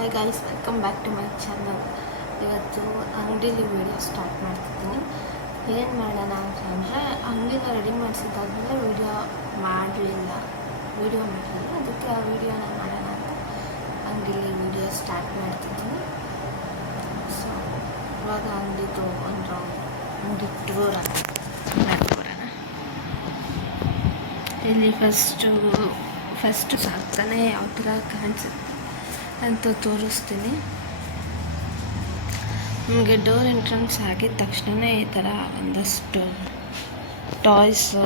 Hi guys, welcome back to my channel. ಇವತ್ತು ಅಂಗಡೀಲಿ video start ಮಾಡ್ತಿದ್ದೀನಿ. ಏನು ಮಾಡೋಣ ಅಂತಂದರೆ, ಅಂಗಡಿನ ರೆಡಿ ಮಾಡಿಸಿದಾದ್ಮೇಲೆ ವೀಡಿಯೋ ಮಾಡಲಿಲ್ಲ. ಅದಕ್ಕೆ ಆ ವೀಡಿಯೋನ ಮಾಡೋಣ ಅಂತ ಅಂಗಡೀಲಿ ವೀಡಿಯೋ ಸ್ಟಾರ್ಟ್ ಮಾಡ್ತಿದ್ದೀನಿ. ಸೊ ಇವಾಗ ಅಂಗಡಿದು ಒಂದು ಅಂಗಡಿ ಟೂರ್ ಮಾಡ್ಕೊಡೋಣ. ಇಲ್ಲಿ ಫಸ್ಟು ಸಾಕ್ತಾನೆ ಯಾವ ಥರ ಕಾಣಿಸುತ್ತೆ ಅಂತ ತೋರಿಸ್ತೀನಿ. ನಮಗೆ ಡೋರ್ ಎಂಟ್ರೆನ್ಸ್ ಆಗಿದ ತಕ್ಷಣ ಈ ಥರ ಒಂದಷ್ಟು ಟಾಯ್ಸು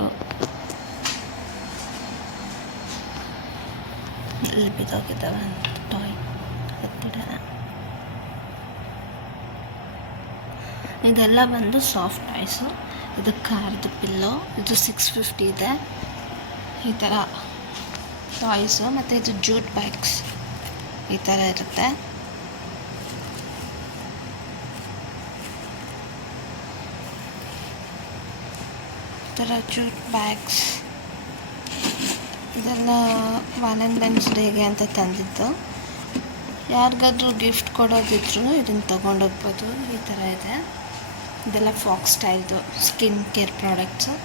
ಇಲ್ಲಿ ಬಿದ್ದೋಗಿದ್ದಾವೆ ಅಂತ ಟಾಯ್ ಎತ್ತಿಡೋಣ. ಇದೆಲ್ಲ ಬಂದು ಸಾಫ್ಟ್ ಟಾಯ್ಸು. ಇದು ಕಾರ್ದು ಪಿಲ್ಲೋ, ಇದು 650 ಇದೆ. ಈ ಥರ ಟಾಯ್ಸು. ಮತ್ತು ಇದು ಜೂಟ್ ಬ್ಯಾಗ್ಸ್ ಈ ಥರ ಇರುತ್ತೆ. ಈ ಥರ ಜೂಟ್ ಬ್ಯಾಗ್ಸ್ ಇದೆಲ್ಲ ವ್ಯಾಲೆಂಟೈನ್ಸ್ ಡೇಗೆ ಅಂತ ತಂದಿದ್ದು. ಯಾರಿಗಾದ್ರೂ ಗಿಫ್ಟ್ ಕೊಡೋದಿದ್ರು ಇದನ್ನು ತೊಗೊಂಡೋಗ್ಬೋದು. ಈ ಥರ ಇದೆ. ಇದೆಲ್ಲ ಫಾಕ್ಸ್ ಸ್ಟೈಲ್ದು ಸ್ಕಿನ್ ಕೇರ್ ಪ್ರಾಡಕ್ಟ್ಸು.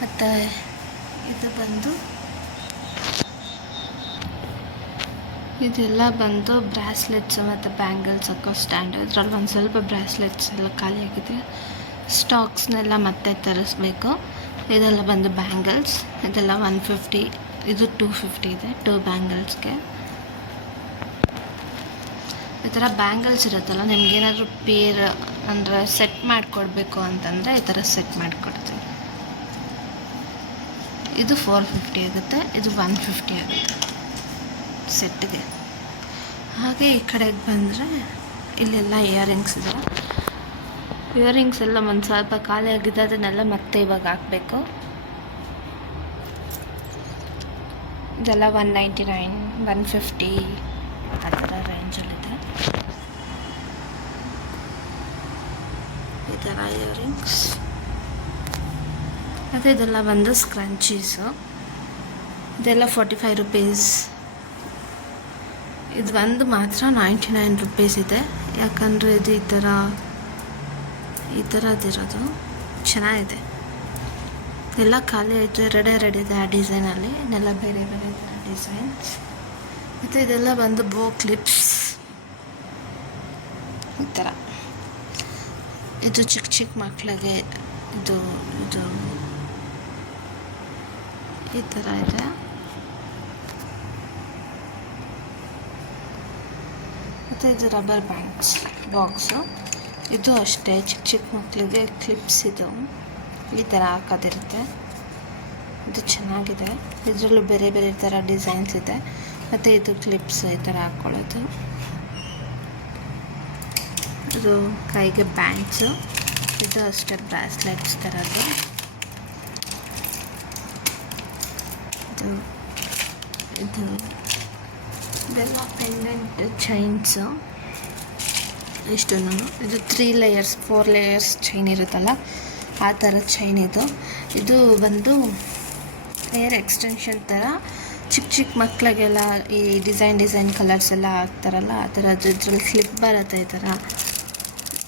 ಮತ್ತು ಇದೆಲ್ಲ ಬಂದು ಬ್ರಾಸ್ಲೆಟ್ಸು ಮತ್ತು ಬ್ಯಾಂಗಲ್ಸ್ ಹಾಕೋ ಸ್ಟ್ಯಾಂಡು. ಇದರಲ್ಲಿ ಒಂದು ಸ್ವಲ್ಪ ಬ್ರಾಸ್ಲೆಟ್ಸ್ ಎಲ್ಲ ಖಾಲಿಯಾಗಿದೆ. ಸ್ಟಾಕ್ಸ್ನೆಲ್ಲ ಮತ್ತೆ ತರಿಸ್ಬೇಕು. ಇದೆಲ್ಲ ಬಂದು ಬ್ಯಾಂಗಲ್ಸ್. ಇದೆಲ್ಲ 150, ಇದು 250 ಇದೆ 2 ಬ್ಯಾಂಗಲ್ಸ್ಗೆ. ಈ ಥರ ಬ್ಯಾಂಗಲ್ಸ್ ಇರುತ್ತಲ್ಲ, ನಿಮ್ಗೇನಾದರೂ ಪೇರ್ ಅಂದರೆ ಸೆಟ್ ಮಾಡಿಕೊಡ್ಬೇಕು ಅಂತಂದರೆ ಈ ಥರ ಸೆಟ್ ಮಾಡಿಕೊಡ್ತೀವಿ. ಇದು 450 ಆಗುತ್ತೆ, ಇದು 150 ಆಗುತ್ತೆ ಸೆಟ್ಗೆ. ಹಾಗೆ ಈ ಕಡೆಗೆ ಬಂದರೆ ಇಲ್ಲೆಲ್ಲ ಇಯರಿಂಗ್ಸ್ ಇದೆ. ಇಯರಿಂಗ್ಸ್ ಎಲ್ಲ ಒಂದು ಸ್ವಲ್ಪ ಖಾಲಿ ಆಗಿದೆ, ಅದನ್ನೆಲ್ಲ ಮತ್ತೆ ಇವಾಗ ಹಾಕಬೇಕು. ಇದೆಲ್ಲ 199, 150 ಆ ಥರ ರೇಂಜಲ್ಲಿದೆ. ಈ ಥರ ಇಯರಿಂಗ್ಸ್. ಮತ್ತು ಇದೆಲ್ಲ ಬಂದು ಸ್ಕ್ರಂಚೀಸು. ಇದೆಲ್ಲ 45 ರುಪೀಸ್. ಇದು ಒಂದು ಮಾತ್ರ 99 ರುಪೀಸ್ ಇದೆ. ಯಾಕಂದರೆ ಇದು ಈ ಥರದ್ದಿರೋದು ಚೆನ್ನಾಗಿದೆ. ಎಲ್ಲ ಖಾಲಿ ಆಯಿತು, ಎರಡೇ ಇದೆ ಆ ಡಿಸೈನಲ್ಲಿ. ಇನ್ನೆಲ್ಲ ಬೇರೆ ಬೇರೆ ಥರ ಡಿಸೈನ್ಸ್. ಮತ್ತು ಇದೆಲ್ಲ ಬಂದು ಬೋ ಕ್ಲಿಪ್ಸ್ ಈ ಥರ. ಇದು ಚಿಕ್ಕ ಮಕ್ಕಳಿಗೆ ಇದು ಈ ಥರ ಇದೆ. ಮತ್ತು ಇದು ರಬ್ಬರ್ ಬ್ಯಾಂಡ್ಸ್ ಬಾಕ್ಸು. ಇದು ಅಷ್ಟೇ ಚಿಕ್ಕ ಮಕ್ಕಳಿಗೆ ಕ್ಲಿಪ್ಸ್. ಇದು ಈ ಥರ ಹಾಕೋದಿರುತ್ತೆ. ಇದು ಚೆನ್ನಾಗಿದೆ. ಇದರಲ್ಲೂ ಬೇರೆ ಬೇರೆ ಥರ ಡಿಸೈನ್ಸ್ ಇದೆ. ಮತ್ತು ಇದು ಕ್ಲಿಪ್ಸ್ ಈ ಥರ ಹಾಕ್ಕೊಳ್ಳೋದು. ಇದು ಕೈಗೆ ಬ್ಯಾಂಡ್ಸು. ಇದು ಅಷ್ಟೇ ಬ್ರಾಸ್ಲೆಟ್ಸ್ ಥರದ್ದು. ಇದೆಲ್ಲ ಪೆಂಡೆಂಟ್ ಚೈನ್ಸು. ಇಷ್ಟು ಇದು 3 ಲೇಯರ್ಸ್ 4 ಲೇಯರ್ಸ್ ಚೈನ್ ಇರುತ್ತಲ್ಲ, ಆ ಥರ ಚೈನ್ ಇದು ಬಂದು ಏರ್ ಎಕ್ಸ್ಟೆನ್ಷನ್ ಥರ. ಚಿಕ್ಕ ಮಕ್ಕಳಿಗೆಲ್ಲ ಈ ಡಿಸೈನ್ ಕಲರ್ಸ್ ಎಲ್ಲ ಹಾಕ್ತಾರಲ್ಲ, ಆ ಥರ ಇದ್ರಲ್ಲಿ ಕ್ಲಿಪ್ ಬರುತ್ತೆ. ಈ ಥರ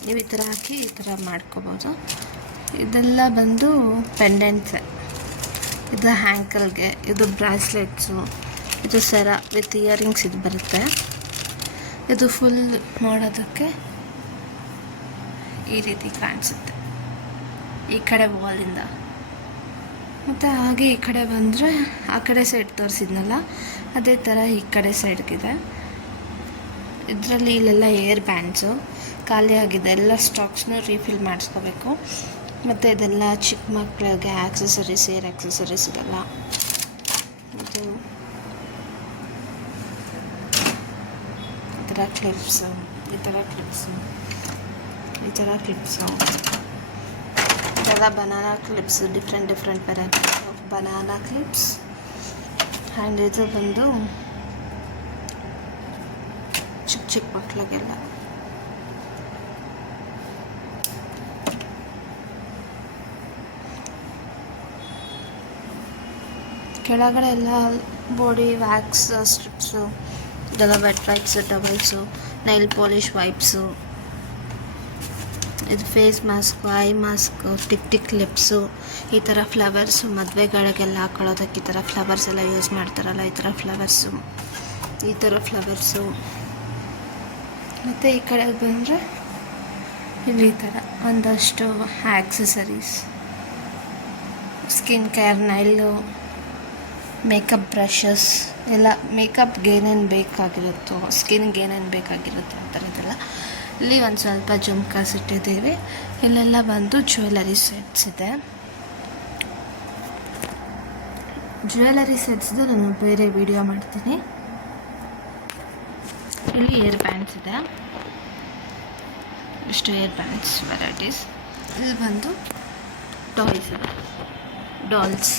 ನೀವು ಈ ಥರ ಹಾಕಿ ಈ ಥರ ಮಾಡ್ಕೋಬೋದು. ಇದೆಲ್ಲ ಬಂದು ಪೆಂಡೆಂಟ್ಸೆ. ಇದು ಹ್ಯಾಂಕಲ್ಗೆ. ಇದು ಬ್ರಾಸ್ಲೆಟ್ಸು. ಇದು ಸರ ವಿತ್ ಇಯರಿಂಗ್ಸ್ ಇದು ಬರುತ್ತೆ. ಇದು ಫುಲ್ ನೋಡೋದಕ್ಕೆ ಈ ರೀತಿ ಕಾಣಿಸುತ್ತೆ ಈ ಕಡೆ ವಾಲಿಂದ. ಮತ್ತು ಹಾಗೆ ಈ ಕಡೆ ಬಂದರೆ ಆ ಕಡೆ ಸೈಡ್ ತೋರಿಸಿದ್ನಲ್ಲ, ಅದೇ ಥರ ಈ ಕಡೆ ಸೈಡ್ಗಿದೆ. ಇದರಲ್ಲಿ ಇಲ್ಲೆಲ್ಲ ಏರ್ ಬ್ಯಾಂಡ್ಸು ಖಾಲಿ ಆಗಿದೆ. ಎಲ್ಲ ಸ್ಟಾಕ್ಸ್ನೂ ರೀಫಿಲ್ ಮಾಡಿಸ್ಕೋಬೇಕು. ಮತ್ತು ಇದೆಲ್ಲ ಚಿಕ್ಕ ಮಕ್ಕಳಿಗೆ ಆಕ್ಸೆಸರೀಸ್, ಏರ್ ಆಕ್ಸೆಸರೀಸ್ ಇದೆಲ್ಲ. ಇದು ಈ ಥರ ಕ್ಲಿಪ್ಸು. ಇದೆಲ್ಲ banana clips. Different varieties of banana clips. And ಇದು ಬಂದು ಚಿಕ್ಕ ಮಕ್ಕಳಿಗೆಲ್ಲ. ಕೆಳಗಡೆ ಎಲ್ಲ ಬಾಡಿ ವ್ಯಾಕ್ಸ್ ಸ್ಟ್ರಿಪ್ಸು ಇದೆಲ್ಲ wet wipes, towels, nail polish wipes, ಇದು ಫೇಸ್ ಮಾಸ್ಕು, ಐ ಮಾಸ್ಕು, ಟಿಕ್ ಲಿಪ್ಸು, ಈ ಥರ ಫ್ಲವರ್ಸು, ಮದುವೆಗಳಿಗೆಲ್ಲ ಹಾಕೊಳ್ಳೋದಕ್ಕೆ ಈ ಥರ ಫ್ಲವರ್ಸ್ ಎಲ್ಲ ಯೂಸ್ ಮಾಡ್ತಾರಲ್ಲ, ಈ ಥರ ಫ್ಲವರ್ಸು, ಮತ್ತು ಈ ಕಡೆ ಬಂದರೆ ಇಲ್ಲಿ ಈ ಥರ ಒಂದಷ್ಟು accessories, skin care, Nile, makeup brushes ಎಲ್ಲ, ಮೇಕಪ್ಗೆ ಏನೇನು ಬೇಕಾಗಿರುತ್ತೋ, ಸ್ಕಿನ್ಗೆ ಏನೇನು ಬೇಕಾಗಿರುತ್ತೋ ಆ ಥರದ್ದೆಲ್ಲ. ಇಲ್ಲಿ ಒಂದು ಸ್ವಲ್ಪ ಜುಮ್ಕಾಸ್ ಇಟ್ಟಿದ್ದೀವಿ. ಇಲ್ಲೆಲ್ಲ ಬಂದು ಜ್ಯುವೆಲರಿ ಸೆಟ್ಸ್ ಇದೆ. ಜ್ಯುವೆಲರಿ ಸೆಟ್ಸ್ದು ನಾನು ಬೇರೆ ವಿಡಿಯೋ ಮಾಡ್ತೀನಿ. ಇಲ್ಲಿ ಏರ್ ಬ್ಯಾಂಡ್ಸ್ ಇದೆ, ಇಷ್ಟು ಏರ್ ಬ್ಯಾಂಡ್ಸ್ ವೆರೈಟೀಸ್. ಇಲ್ಲಿ ಬಂದು ಟಾಯ್ಸ್ ಇದೆ, ಡಾಲ್ಸ್.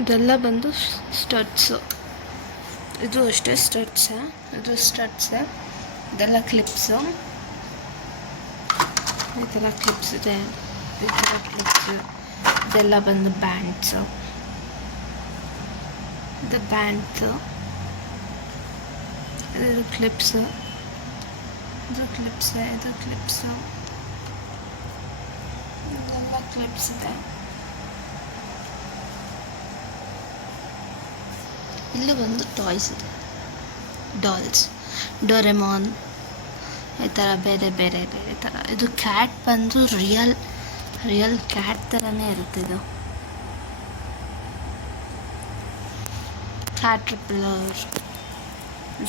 ಇದೆಲ್ಲ ಬಂದು ಸ್ಟಡ್ಸು, ಇದು ಅಷ್ಟೇ ಸ್ಟಡ್ಸೆ, ಇದೆಲ್ಲ ಕ್ಲಿಪ್ಸು, ಈ ಥರ ಕ್ಲಿಪ್ಸ್ ಇದೆ, ಇದೆಲ್ಲ ಬಂದು ಬ್ಯಾಂಡ್ಸು, ಇದು ಬ್ಯಾಂಡ್ಸು, ಇದು ಕ್ಲಿಪ್ಸು, ಇದೆಲ್ಲ ಕ್ಲಿಪ್ಸ್ ಇದೆ. ಇಲ್ಲಿ ಒಂದು ಟಾಯ್ಸ್ ಇದೆ, ಡಾಲ್ಸ್, ಡೋರೆಮಾನ್, ಈ ಥರ ಬೇರೆ ಥರ. ಇದು ಕ್ಯಾಟ್ ಬಂದು ರಿಯಲ್ ಕ್ಯಾಟ್ ಥರನೇ ಇರುತ್ತೆ. ಇದು ಕ್ಯಾಟ್ರಿಪಿಲ್ಲರ್,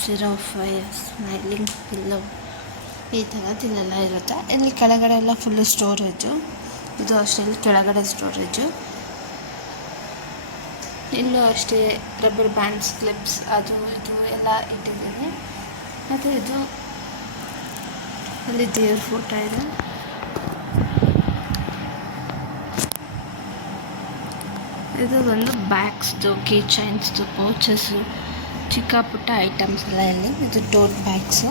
ಜಿರಾಫೆ, ಸ್ಮೈಲಿಂಗ್ ಪಿಲ್ಲೋ, ಈ ಥರದ್ದಿಲ್ಲೆಲ್ಲ ಇರುತ್ತೆ. ಇಲ್ಲಿ ಕೆಳಗಡೆ ಎಲ್ಲ ಫುಲ್ಲು ಸ್ಟೋರೇಜು, ಇದು ಅಷ್ಟೇ, ಇಲ್ಲಿ ಕೆಳಗಡೆ ಸ್ಟೋರೇಜು. ಇಲ್ಲೂ ಅಷ್ಟೇ ರಬ್ಬರ್ ಬ್ಯಾಂಡ್ಸ್, ಕ್ಲಿಪ್ಸ್, ಅದು ಇದು ಎಲ್ಲ ಇಟ್ಟಿದ್ದೀನಿ. ಮತ್ತು ಇದು ಅಲ್ಲಿ ದೇವ್ರ ಫೋಟೋ ಇದೆ. ಇದು ಒಂದು ಬ್ಯಾಗ್ಸ್ದು, ಕೀ ಚೈನ್ಸ್ದು, ಪೌಚಸ್ಸು, ಚಿಕ್ಕ ಪುಟ್ಟ ಐಟಮ್ಸ್ ಎಲ್ಲ ಇಲ್ಲಿ. ಇದು ಟೋಟ್ ಬ್ಯಾಗ್ಸು,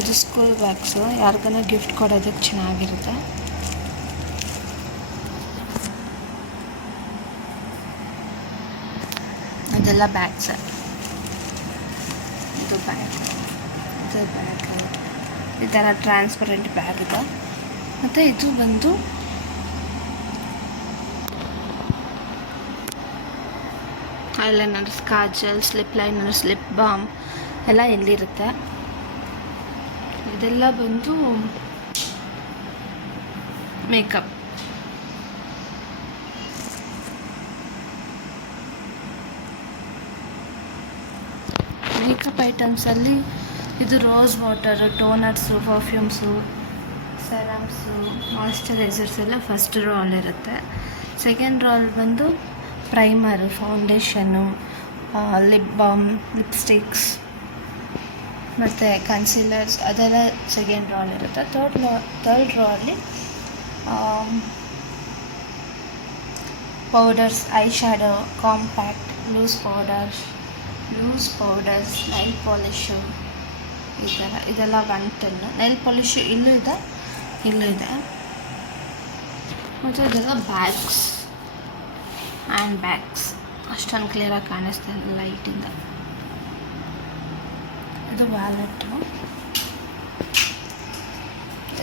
ಇದು ಸ್ಕೂಲ್ ಬ್ಯಾಗ್ಸು, ಯಾರಿಗಾನ ಗಿಫ್ಟ್ ಕೊಡೋದಕ್ಕೆ ಚೆನ್ನಾಗಿರುತ್ತೆ. ಇದೆಲ್ಲ ಬ್ಯಾಗ್ಸ್, ಇದು ಬ್ಯಾಗ್, ಈ ಥರ ಟ್ರಾನ್ಸ್ಪರೆಂಟ್ ಬ್ಯಾಗ್ ಇದೆ. ಮತ್ತು ಇದು ಬಂದು eyeliners, kajal, slip liners, lip balm ಎಲ್ಲ ಎಲ್ಲಿರುತ್ತೆ. ಇದೆಲ್ಲ ಬಂದು ಮೇಕಪ್. ಮೇಕಪ್ ಐಟಮ್ಸಲ್ಲಿ ಇದು rose water, toners, perfumes, serums, moisturisers ಎಲ್ಲ ಫಸ್ಟ್ ರೋಲ್ ಇರುತ್ತೆ. ಸೆಕೆಂಡ್ ರೋಲ್ ಬಂದು primer, foundation, lip balm, lipsticks ಮತ್ತು ಕನ್ಸೀಲರ್ಸ್, ಅದೆಲ್ಲ ಸೆಕೆಂಡ್ ರೋಲ್ ಇರುತ್ತೆ. ಥರ್ಡ್ ರೋಲಿ powders, eye shadow, compact, loose powders, nail polish, ಈ ಥರ ಇದೆಲ್ಲ 1 ton. ನೈಲ್ ಪಾಲಿಶು ಇಲ್ಲೂ ಇದೆ. ಮತ್ತು ಇದೆಲ್ಲ ಬ್ಯಾಗ್ಸ್, ಹ್ಯಾಂಡ್ ಬ್ಯಾಗ್ಸ್, ಅಷ್ಟೊಂದು ಕ್ಲಿಯರಾಗಿ ಕಾಣಿಸ್ತಾ ಇಲ್ಲ ಲೈಟಿಂದ. ಇದು ವ್ಯಾಲೆಟ್ಟು,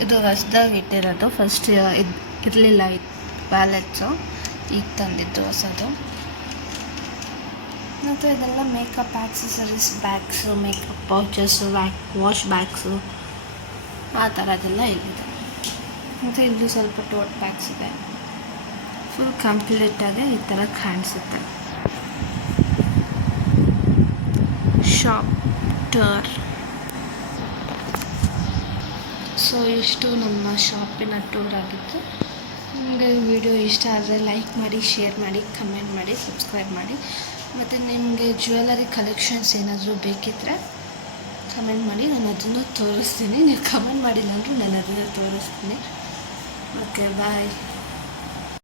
ಇದು ಹೊಸದಾಗಿ ಇಟ್ಟಿರೋದು, ಫಸ್ಟ್ ಇರಲಿಲ್ಲ ವ್ಯಾಲೆಟ್ಸು, ಈಗ ತಂದಿದ್ದು ಹೊಸದು. ಮತ್ತು ಇದೆಲ್ಲ makeup accessories, bags, makeup ಪೌಚಸ್ಸು, wash bags, ಆ ಥರದ್ದೆಲ್ಲ ಇಲ್ಲಿದೆ. ಮತ್ತು ಇಲ್ಲಿ ಸ್ವಲ್ಪ ಟೋಟ್ ಬ್ಯಾಗ್ಸ್ ಇದೆ. ಫುಲ್ ಕಂಪ್ಲೀಟಾಗಿ ಈ ಥರ ಕಾಣಿಸುತ್ತೆ. Shop tour. ಸೊ ಇಷ್ಟು ನಮ್ಮ ಶಾಪಿನ ಟೂರ್ ಆಗಿತ್ತು. ನಿಮಗೆ ವಿಡಿಯೋ ಇಷ್ಟ ಆದರೆ ಲೈಕ್ ಮಾಡಿ, ಶೇರ್ ಮಾಡಿ, ಕಮೆಂಟ್ ಮಾಡಿ, ಸಬ್ಸ್ಕ್ರೈಬ್ ಮಾಡಿ. ಮತ್ತು ನಿಮಗೆ ಜ್ಯುವೆಲರಿ ಕಲೆಕ್ಷನ್ಸ್ ಏನಾದರೂ ಬೇಕಿದ್ದರೆ ಕಮೆಂಟ್ ಮಾಡಿ, ನಾನು ಅದನ್ನು ತೋರಿಸ್ತೀನಿ. ನೀವು ಕಮೆಂಟ್ ಮಾಡಿಲ್ಲ ಅಂದರೂ ನಾನು ಅದನ್ನು ತೋರಿಸ್ತೀನಿ. ಓಕೆ, ಬಾಯ್.